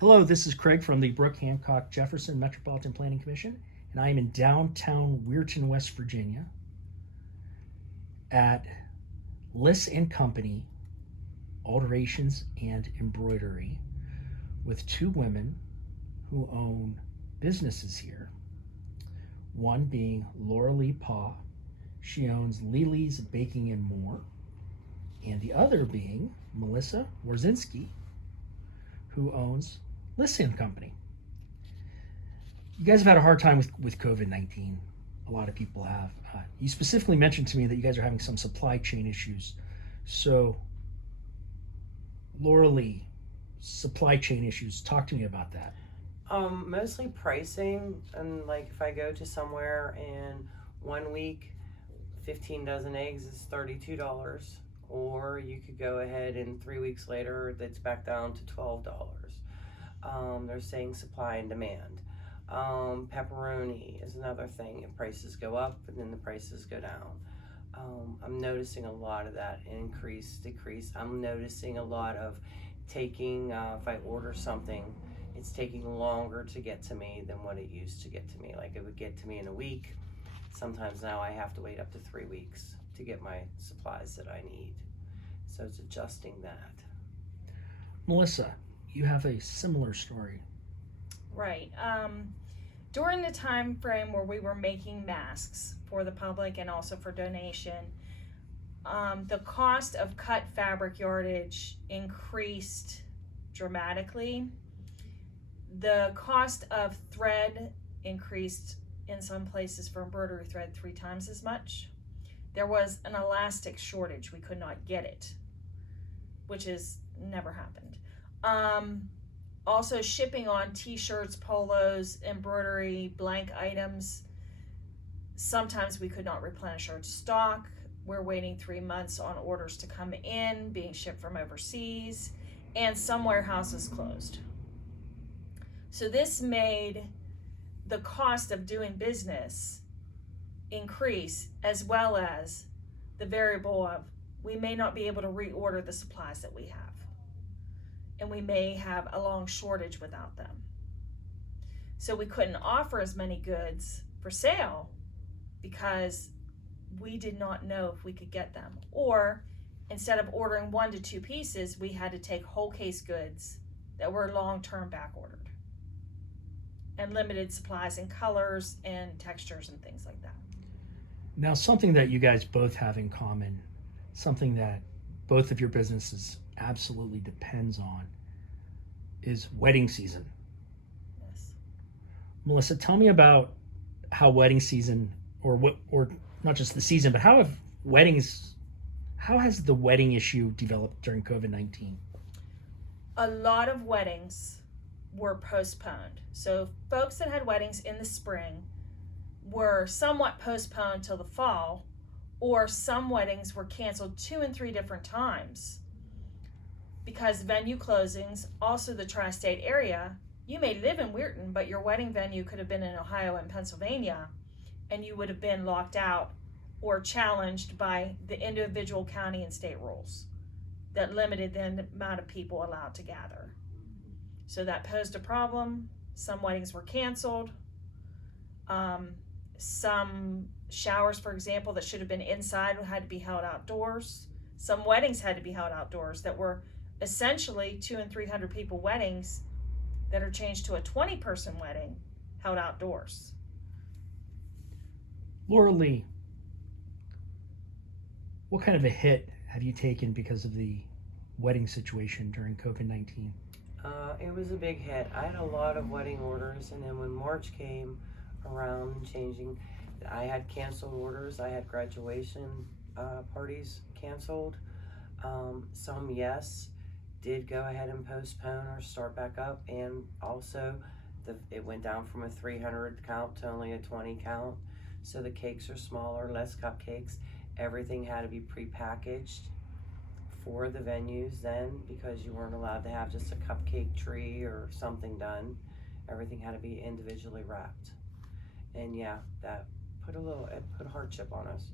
Hello, this is Craig from the Brooke Hancock Jefferson Metropolitan Planning Commission, and I am in downtown Weirton, West Virginia at Liss and Company, Alterations and Embroidery, with two women who own businesses here. One being Loralea Paugh. She owns Lily's Baking and More, and the other being Melissa Warzynski, who owns Liss and Company. You guys have had a hard time with COVID-19. A lot of people have. You specifically mentioned to me that you guys are having some supply chain issues. So, Loralea, supply chain issues. Talk to me about that. Mostly pricing, and like if I go to somewhere and 1 week 15 dozen eggs is $32, or you could go ahead and 3 weeks later that's back down to $12. They're saying supply and demand. Pepperoni is another thing, and prices go up and then the prices go down. I'm noticing a lot of that increase, decrease. I'm noticing a lot of taking, if I order something, it's taking longer to get to me than what it used to get to me. Like it would get to me in a week. Sometimes now I have to wait up to 3 weeks to get my supplies that I need. So it's adjusting that. Melissa, you have a similar story. Right. During the time frame where we were making masks for the public and also for donation, the cost of cut fabric yardage increased dramatically. The cost of thread increased in some places for embroidery thread 3 times as much. There was an elastic shortage. We could not get it, which has never happened. Also shipping on t-shirts, polos, embroidery, blank items. Sometimes we could not replenish our stock. We're waiting 3 months on orders to come in, being shipped from overseas, and some warehouses closed. So this made the cost of doing business increase, as well as the variable of we may not be able to reorder the supplies that we have, and we may have a long shortage without them. So we couldn't offer as many goods for sale because we did not know if we could get them. Or instead of ordering 1 to 2 pieces, we had to take whole case goods that were long-term back ordered, and limited supplies in colors and textures and things like that. Now, something that you guys both have in common, something that both of your businesses absolutely depends on, is wedding season. Yes. Melissa, tell me about how wedding season, or not just the season, but how has the wedding issue developed during COVID-19? A lot of weddings were postponed. So folks that had weddings in the spring were somewhat postponed till the fall, or some weddings were canceled 2 and 3 different times because venue closings. Also the tri-state area, you may live in Weirton, but your wedding venue could have been in Ohio and Pennsylvania, and you would have been locked out or challenged by the individual county and state rules that limited the amount of people allowed to gather. So that posed a problem. Some weddings were canceled. Some showers, for example, that should have been inside had to be held outdoors. Some weddings had to be held outdoors that were essentially 200 and 300 people weddings that are changed to a 20-person wedding held outdoors. Loralea, what kind of a hit have you taken because of the wedding situation during COVID-19? It was a big hit. I had a lot of wedding orders, and then when March came around and changing, I had canceled orders. I had graduation parties canceled. Some, yes, did go ahead and postpone or start back up, and also it went down from a 300 count to only a 20 count. So the cakes are smaller, less cupcakes. Everything had to be prepackaged for the venues then, because you weren't allowed to have just a cupcake tree or something done. Everything had to be individually wrapped. And yeah, that put a hardship on us.